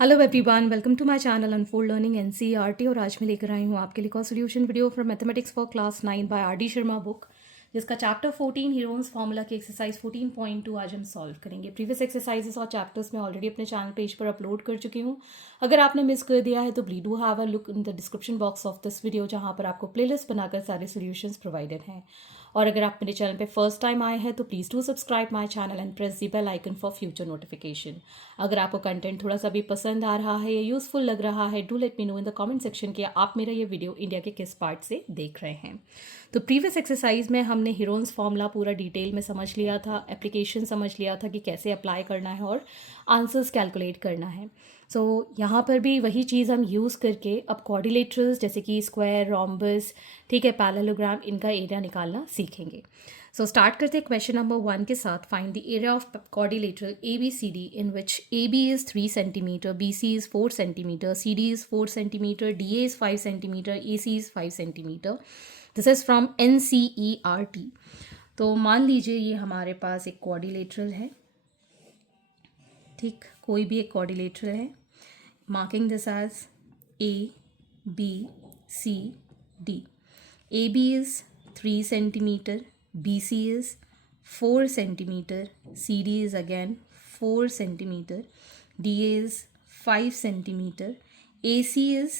Hello everyone, welcome to my channel unfold learning NCERT. और आज मैं लेकर आई हूँ आपके लिए एक solution video from mathematics for class 9 by R D Sharma book, जिसका चैप्टर 14 हीरोन्स फार्मूला की एक्सरसाइज 14.2 आज हम सॉल्व करेंगे। प्रीवियस एक्सरसाइजेस और चैप्टर्स मैं ऑलरेडी अपने चैनल पेज पर अपलोड कर चुकी हूँ। अगर आपने मिस कर दिया है तो please do have a look in the description box of this video, जहाँ पर आपको प्लेलिस्ट बनाकर सारे सोल्यूशंस प्रोवाइडेड हैं। और अगर आप मेरे चैनल पे फर्स्ट टाइम आए हैं तो please do subscribe my channel and press the bell icon for future notification. अगर आपको कंटेंट थोड़ा सा भी पसंद आ रहा है या यूज़फुल लग रहा है, do let me know in the comment section कि आप मेरा ये वीडियो इंडिया के किस पार्ट से देख रहे हैं। तो प्रीवियस एक्सरसाइज में हमने हीरोन्स फॉर्मूला पूरा डिटेल में समझ लिया था, एप्लीकेशन समझ लिया था कि कैसे अप्लाई करना है और आंसर्स कैलकुलेट करना है। सो यहाँ पर भी वही चीज़ हम यूज़ करके अब क्वाड्रिलेटरल्स जैसे कि स्क्वायर, रोम्बस, ठीक है, पैरेललोग्राम, इनका एरिया निकालना सीखेंगे। सो स्टार्ट करते हैं क्वेश्चन नंबर 1 के साथ। Find the area of quadrilateral A B C D in which A B is 3 centimetre, B C is 4 centimetre, C D is 4 centimetre, D A is 5 centimetre, A C is 5 centimetre. This is from NCERT। तो मान लीजिए ये हमारे पास एक quadrilateral है, ठीक, कोई भी एक क्वाड्रिलेटरल है। Marking this as A B C D. A B is 3 centimetre, B C is 4 centimetre, C D is again 4 centimetre, D A is 5 centimetre, A C is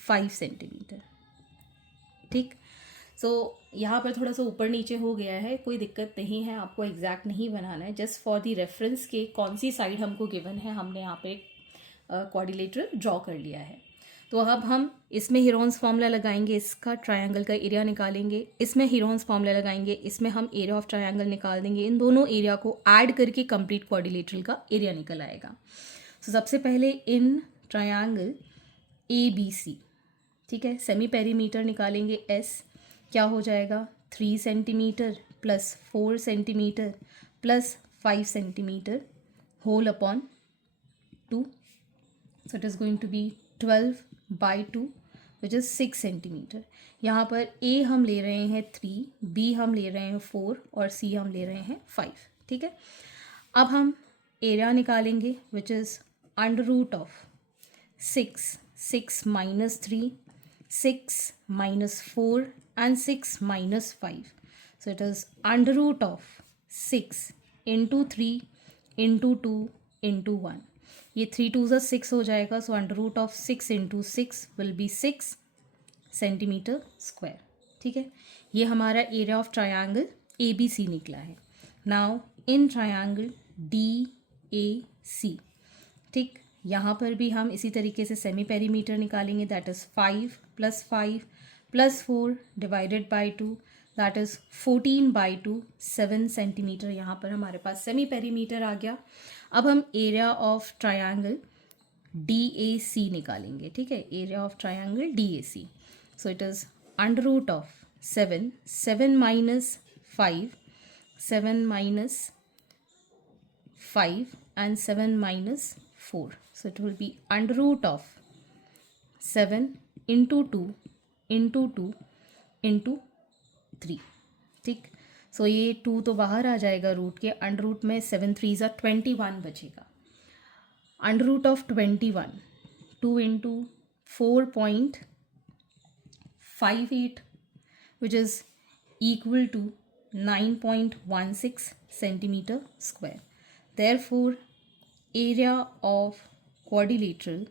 5 centimetre. ठीक, सो यहाँ पर थोड़ा सा ऊपर नीचे हो गया है, कोई दिक्कत नहीं है, आपको एग्जैक्ट नहीं बनाना है। जस्ट फॉर दी रेफरेंस के कौन सी साइड हमको गिवन है, हमने यहाँ पे एक क्वाड्रिलेटरल ड्रॉ कर लिया है। तो अब हम इसमें हीरोन्स फार्मूला लगाएंगे, इसका ट्रायंगल का एरिया निकालेंगे, इसमें हीरोन्स फार्मूला लगाएंगे, इसमें हम एरिया ऑफ ट्रायंगल निकाल देंगे। इन दोनों एरिया को ऐड करके कंप्लीट क्वाड्रिलेटरल का एरिया निकल आएगा। सो सबसे पहले इन ट्रायंगल ABC, ठीक है, सेमी पेरीमीटर निकालेंगे। एस क्या हो जाएगा, 3 centimetre plus 4 centimetre plus 5 centimetre whole upon 2। So it is going to be 12/2 which is 6 centimetre. यहाँ पर ए हम ले रहे हैं 3, बी हम ले रहे हैं 4 और सी हम ले रहे हैं 5। ठीक है, अब हम एरिया निकालेंगे which is under root of 6 minus 3, 6 minus 4 and 6 minus 5. So it is under root of 6 into 3 into 2 into 1. ये 3 2 ज़ा 6 हो जाएगा। So under root of 6 into 6 will be 6 centimetre square. ठीक है, ये हमारा एरिया ऑफ ट्रायंगल ABC निकला है। नाउ इन ट्रायंगल DAC, ठीक, यहाँ पर भी हम इसी तरीके से सेमी पेरीमीटर निकालेंगे। That is 5 + 5 + 4 divided by 2, that is 14/2, 7 centimetre. यहाँ पर हमारे पास सेमी पेरीमीटर आ गया। अब हम एरिया ऑफ ट्रायंगल DAC निकालेंगे। ठीक है, area of triangle DAC। So it is under root of 7, 7 minus 5, 7 minus 5 and 7 minus 4. So it will be under root of 7 into 2 into 2 into 3. ठीक, सो ये 2 तो बाहर आ जाएगा रूट के। अंडर रूट में 7 3 ज़ा 21 बचेगा। Under root of 21, 2 into 4.58 which is equal to 9.16 centimeter square. Therefore area of quadrilateral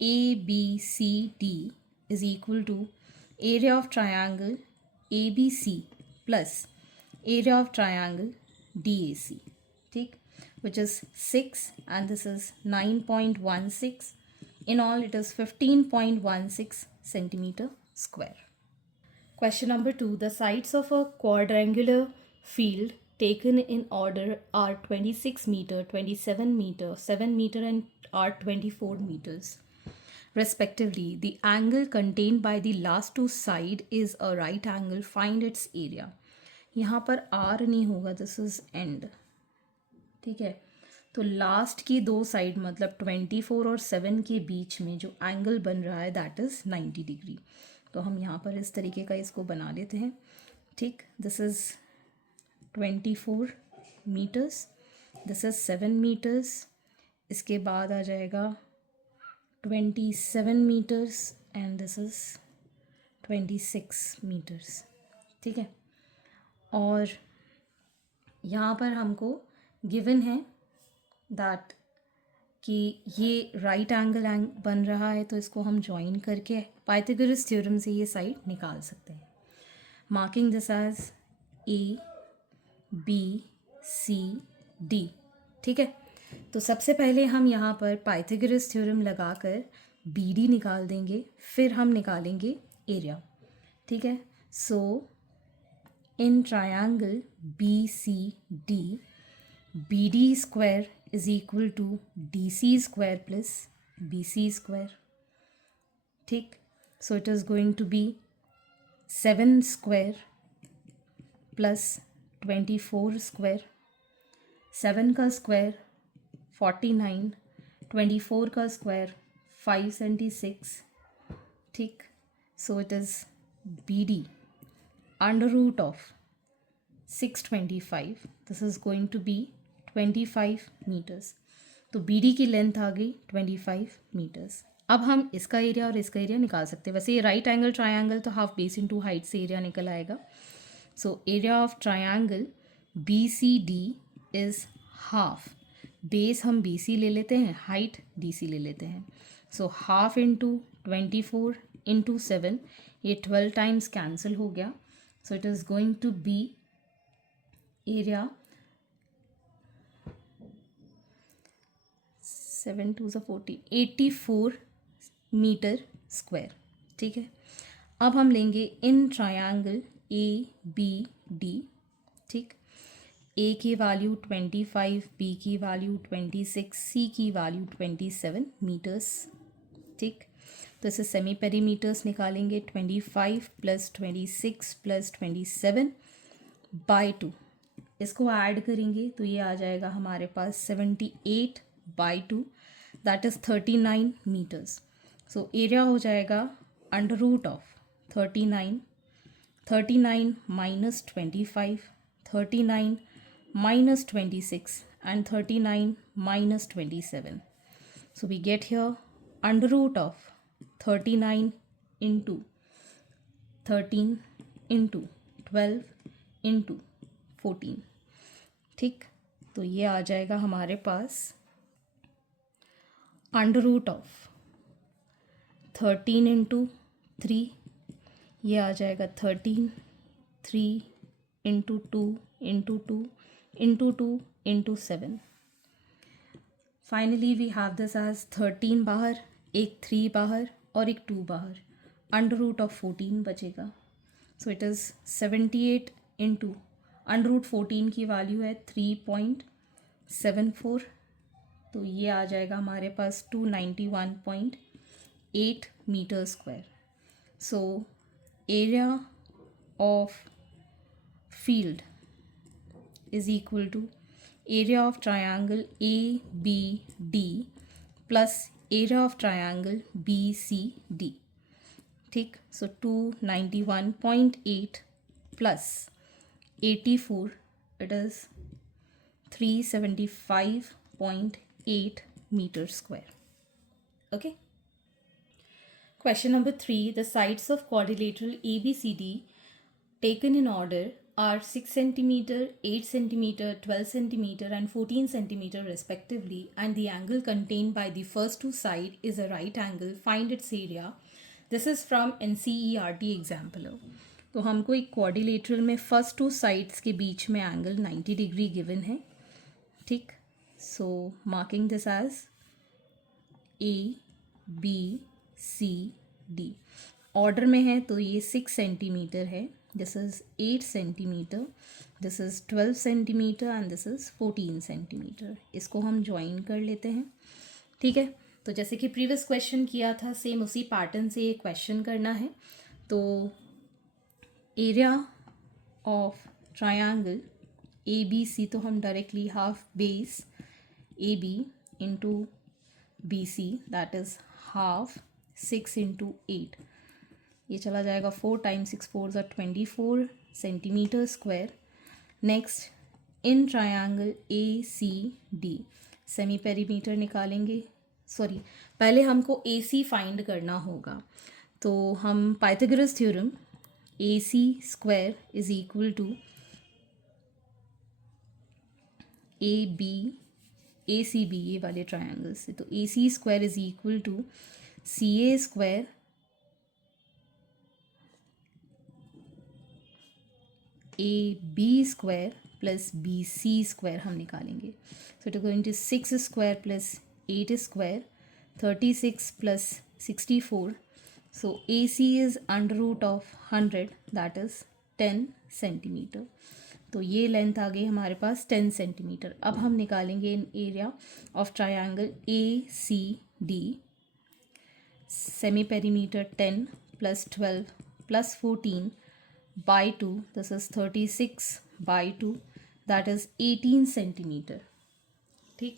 ABCD is equal to area of triangle ABC plus area of triangle DAC, ठीक, which is 6 and this is 9.16. In all it is 15.16 centimeter square. Question number 2. The sides of a quadrangular field taken in order are 26 meter, 27 meter, 7 meter and are 24 meters respectively. The angle contained by the last two side is a right angle. Find its area. यहाँ पर R नहीं होगा, this is end. ठीक है, तो last की दो side मतलब 24 और 7 के बीच में जो एंगल बन रहा है दैट इज़ 90 डिग्री। तो हम यहाँ पर इस तरीके का इसको बना लेते हैं। ठीक, this is 24 meters, this is 7 meters, इसके बाद आ जाएगा 27 metres and this is 26 metres, ठीक है। और यहाँ पर हमको गिवन है दैट कि ये राइट एंगल बन रहा है, तो इसको हम ज्वाइन करके पाइथागोरस थ्योरम से ये साइड निकाल सकते हैं। Marking this as A B C D, ठीक है। तो सबसे पहले हम यहाँ पर पाइथागोरस थ्योरम लगाकर बी डी निकाल देंगे, फिर हम निकालेंगे एरिया, ठीक है। So in triangle B C D, B D square is equal to DC square plus BC square, ठीक। So it is going to be 7 square plus 24 square, 7 का स्क्वायर 49, 24 का स्क्वायर 576, ठीक। So it is BD under root of 625, this is going to be 25 metres. तो BD की length आ गई 25 metres. अब हम इसका एरिया और इसका एरिया निकाल सकते हैं। वैसे ये राइट एंगल ट्रायंगल तो हाफ बेस इनटू हाइट से एरिया निकल आएगा। सो area of triangle BCD is half, base हम BC ले लेते हैं, हाइट DC ले लेते हैं। सो हाफ इंटू 24 इंटू 7, ये 12 टाइम्स कैंसिल हो गया। So it is going to be area 7 2 40, 84 metre square, ठीक है। अब हम लेंगे इन ट्रायंगल ABD, ठीक। A की वैल्यू 25, B की वैल्यू 26, C की वैल्यू 27 मीटर्स, ठीक। तो इसे सेमी पेरीमीटर्स निकालेंगे। 25 प्लस 26 प्लस 27 बाई 2, इसको ऐड करेंगे तो ये आ जाएगा हमारे पास 78 by 2, that is 39 metres. So area हो जाएगा under root of 39, 39 minus 25, 39 minus 26 and 39 minus 27. So we get here under root of 39 into 13 into 12 into 14, ठीक। तो ये आ जाएगा हमारे पास अंडर रूट ऑफ 13 इंटू 3, ये आ जाएगा 13, 3 into 2 into 2 into 2 into 7. Finally we have this as 13 बाहर, एक 3 बाहर और एक 2 बाहर, अंडर रूट ऑफ 14 बचेगा। So it is 78 into under root 14 की वैल्यू है 3.74, तो ये आ जाएगा हमारे पास 291.8 metre square. So area of field is equal to area of triangle ABD plus area of triangle BCD, ठीक। सो 291.8 plus 84, it is 375.8 meter square, okay। Question number 3, the sides of quadrilateral ABCD taken in order are 6 centimeter, 8 centimeter, 12 centimeter and 14 centimeter respectively, and the angle contained by the first two sides is a right angle. Find its area. This is from NCERT example. तो हमको एक quadrilateral में first two sides के बीच में angle 90 degree given है, ठीक। So marking this as ABCD, order में है तो ये 6 सेंटीमीटर है, this is 8 centimetre, this is 12 centimetre and this is 14 centimetre. इसको हम ज्वाइन कर लेते हैं, ठीक है। तो जैसे कि प्रीवियस क्वेश्चन किया था, सेम उसी पैटर्न से ये क्वेश्चन करना है। तो एरिया ऑफ ट्रायंगल ABC, तो हम directly half base AB into BC, that is half 6 into 8, ये चला जाएगा 4 टाइम्स 6 4 ज़ा 24 centimetre square. Next in triangle ACD, semi perimeter निकालेंगे, सॉरी पहले हमको ए सी फाइंड करना होगा। तो हम Pythagoras theorem A C square is equal to A B A C B, ये वाले ट्रायंगल से, तो A C square is equal to C A square A B square plus B C square हम निकालेंगे। So it is going to 6 square plus 8 square 36 plus 64। So A C is under root of 100 that is 10 centimetre. तो ये length आ गई हमारे पास 10 centimetre. अब हम निकालेंगे in area of triangle A C D. Semi perimeter 10 plus 12 plus 14 by 2, this is 36 by 2 that is 18 centimetre. ठीक,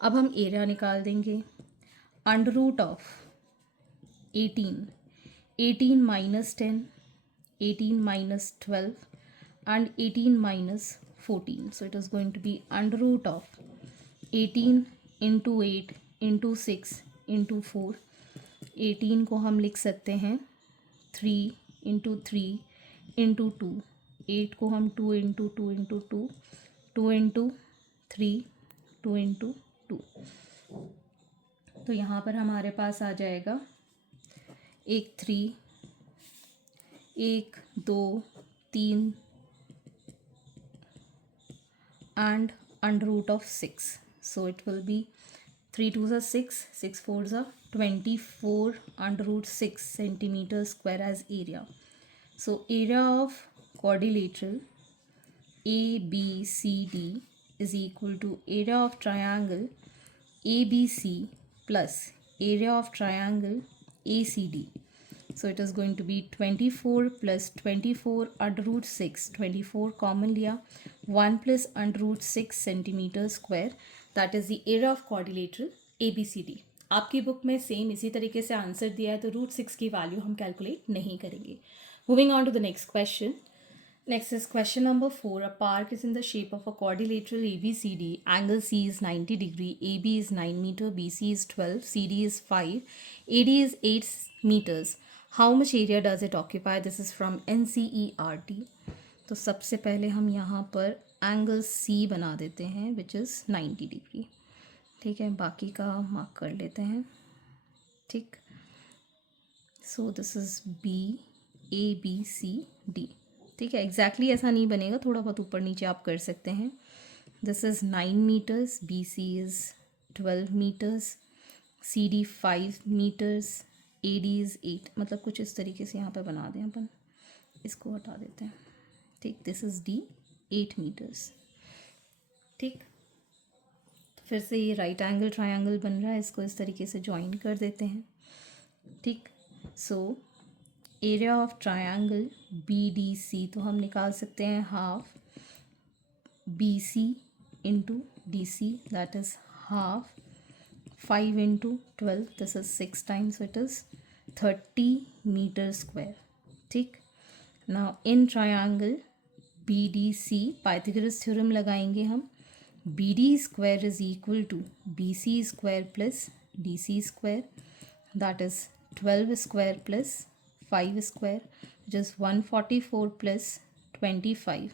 अब हम एरिया निकाल देंगे। Under root of 18 minus 10, 18 minus 12 and 18 minus 14, so it is going to be under root of 18 into 8 into 6 into 4। 18 को हम लिख सकते हैं 3 into 3 into 2, 8 को हम 2 into 2 into 2, 2 into 3, 2 into 2। तो यहाँ पर हमारे पास आ जाएगा 1 3 1 2 3 and under root of 6, so it will be 3 2s are 6, 6 4s are 24 under root 6 centimeter square as area। So area of quadrilateral ABCD is equal to area of triangle ABC plus area of triangle ACD। So it is going to be 24 plus 24 under root 6, 24 common लिया, 1 plus under root 6 centimeter square, that is the area of quadrilateral ABCD। आपकी book में same इसी तरीके से answer दिया है, तो root 6 की वैल्यू हम कैलकुलेट नहीं करेंगे। Moving on to the next question. Next is question number 4. A park is in the shape of a quadrilateral ABCD. Angle C is 90 degree. AB is 9 meter. BC is 12. CD is 5. AD is 8 meters. How much area does it occupy? This is from NCERT. तो सबसे पहले हम यहाँ पर angle C बना देते हैं which is 90 degree. ठीक है, बाकी का मार्क कर लेते हैं। ठीक, सो दिस इज़ BABCD। ठीक है, एग्जैक्टली ऐसा नहीं बनेगा, थोड़ा बहुत ऊपर नीचे आप कर सकते हैं। This is 9 metres, BC is 12 metres, CD 5 metres, AD is 8, मतलब कुछ इस तरीके से यहाँ पे बना दें अपन, इसको हटा देते हैं। ठीक, दिस इज़ D 8 मीटर्स। ठीक, फिर से ये राइट एंगल ट्रायंगल बन रहा है, इसको इस तरीके से ज्वाइन कर देते हैं। ठीक, so area of triangle BDC, तो हम निकाल सकते हैं half BC into DC, that is half 5 into 12, this is 6 times, it is 30 metre square. ठीक, now in triangle BDC Pythagoras theorem लगाएंगे हम। BD square is equal to BC square plus DC square, that is 12 square plus 5 square, which is 144 plus 25.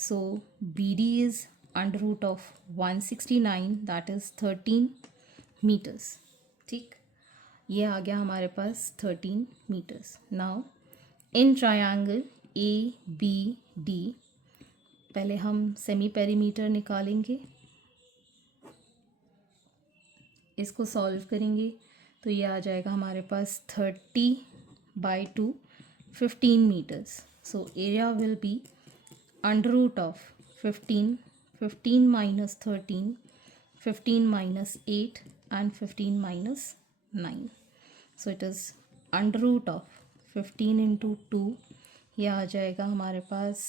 So BD is under root of 169, that is 13 meters। ठीक, ये आ गया हमारे पास 13 meters। Now in triangle ABD, पहले हम semi perimeter निकालेंगे, इसको solve करेंगे तो ये आ जाएगा हमारे पास 30 by 2, 15 meters। So area will be under root of 15, 15 minus 13, 15 minus 8 and 15 minus 9। So it is under root of 15 into 2, ये आ जाएगा हमारे पास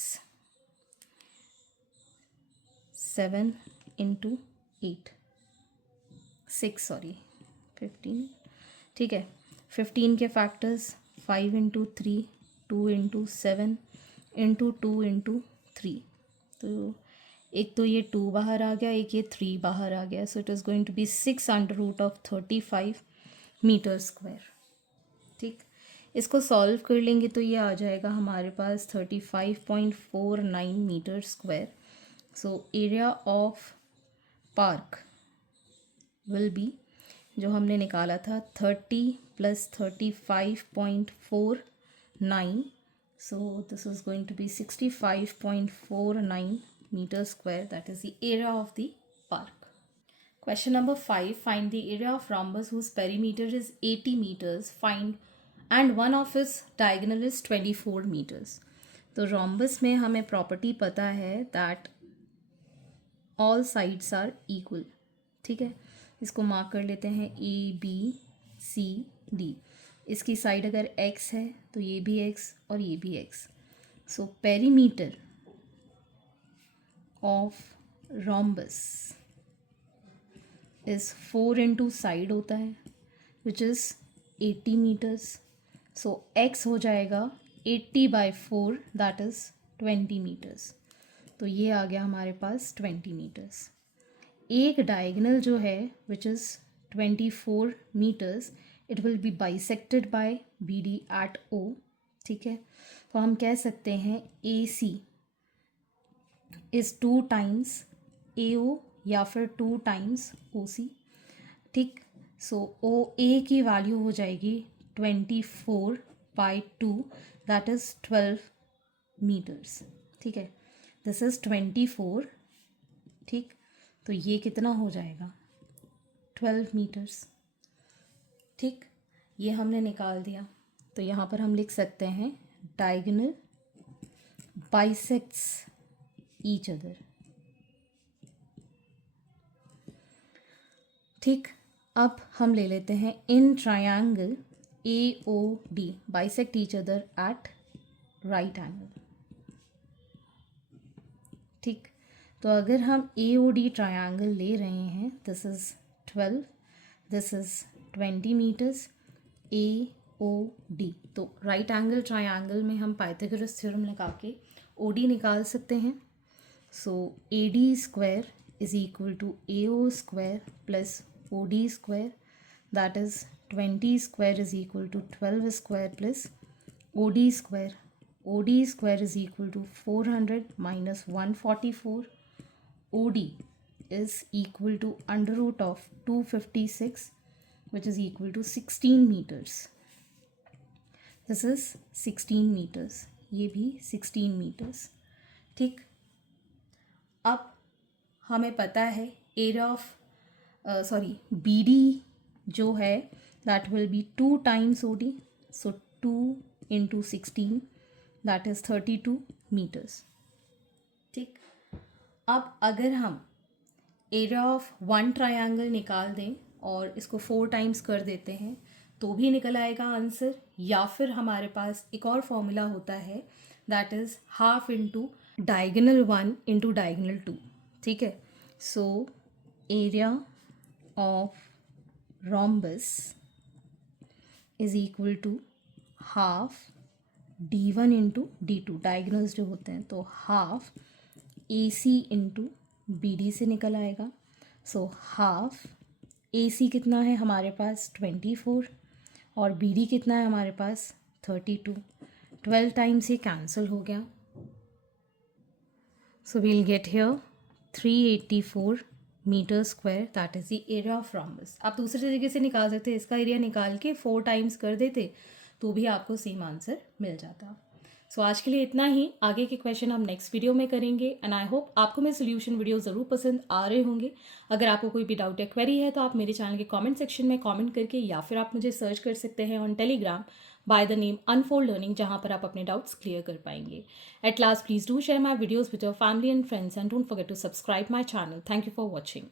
7 into 8, 6 सॉरी 15। ठीक है, 15 के factors 5 into 3, 2 into 7 into 2 into 3, तो एक तो ये 2 बाहर आ गया, एक ये 3 बाहर आ गया, so it is going to be 6 under root of 35 metre square. ठीक, इसको सॉल्व कर लेंगे तो ये आ जाएगा हमारे पास 35.49 metre square. So area of park will be, जो हमने निकाला था 30 + 35.49, so this is going to be 65.49 meters square. That is the area of the park. Question number 5. Find the area of rhombus whose perimeter is 80 meters. And one of its diagonal is 24 meters. तो rhombus में हमें property पता है that all sides are equal. ठीक है, इसको mark कर लेते हैं ABCD। इसकी साइड अगर x है तो ये भी x और ये भी x। So perimeter of rhombus is 4 into side होता है which is 80 metres. So x हो जाएगा 80/4, दैट इज़ 20 मीटर्स। तो ये आ गया हमारे पास 20 मीटर्स। एक डायगनल जो है which is 24 metres, it will be bisected by BD at O। ठीक है, तो हम कह सकते हैं AC इज़ 2 टाइम्स AO या फिर 2 टाइम्स OC। ठीक, सो OA की वैल्यू हो जाएगी 24/2, दैट इज़ 12 मीटर्स। ठीक है, दिस इज़ 24। ठीक, तो ये कितना हो जाएगा 12 मीटर्स। ठीक, ये हमने निकाल दिया। तो यहाँ पर हम लिख सकते हैं डायगोनल बाइसेक्ट्स ईच अदर। ठीक, अब हम ले लेते हैं in triangle AOD bisect each other at right angle. ठीक, तो अगर हम AOD ट्रायंगल ले रहे हैं, this is 12, this is 20 meters, AOD। तो राइट एंगल ट्रायंगल में हम पाइथागोरस थ्योरम लगा के OD निकाल सकते हैं। So AD square is equal to AO square plus OD square, that is 20 square is equal to 12 square plus OD square. OD square is equal to 400 minus 144. OD is equal to under root of 256, which is equal to 16 meters. This is 16 meters. ये भी 16 meters. ठीक, अब हमें पता है area of BD जो है that will be 2 times OD. So 2 into 16, that is 32 meters. ठीक, अब अगर हम एरिया ऑफ वन ट्रायंगल निकाल दें और इसको 4 टाइम्स कर देते हैं तो भी निकल आएगा आंसर, या फिर हमारे पास एक और फॉर्मूला होता है that is half into diagonal 1 into diagonal 2। ठीक है, so area of rhombus is equal to half D1 into D2, diagonals जो होते हैं, तो हाफ AC इंटू BD से निकल आएगा। सो हाफ AC कितना है हमारे पास 24 और BD कितना है हमारे पास 32। 12 टाइम्स ये कैंसिल हो गया, so we'll get here 384 meter square, that is the area of rhombus। आप दूसरे तरीके से निकाल सकते हैं, इसका एरिया निकाल के 4 टाइम्स कर देते तो भी आपको सेम आंसर मिल जाता। सो आज के लिए इतना ही, आगे के क्वेश्चन हम नेक्स्ट वीडियो में करेंगे एंड आई होप आपको मेरे सोल्यूशन वीडियो ज़रूर पसंद आ रहे होंगे। अगर आपको कोई भी डाउट या क्वेरी है तो आप मेरे चैनल के कमेंट सेक्शन में कमेंट करके, या फिर आप मुझे सर्च कर सकते हैं on Telegram by the name unfold learning, जहाँ पर आप अपने डाउट्स क्लियर कर पाएंगे। At last please do share my videos with your family and friends and don't forget to subscribe my channel. Thank you for watching.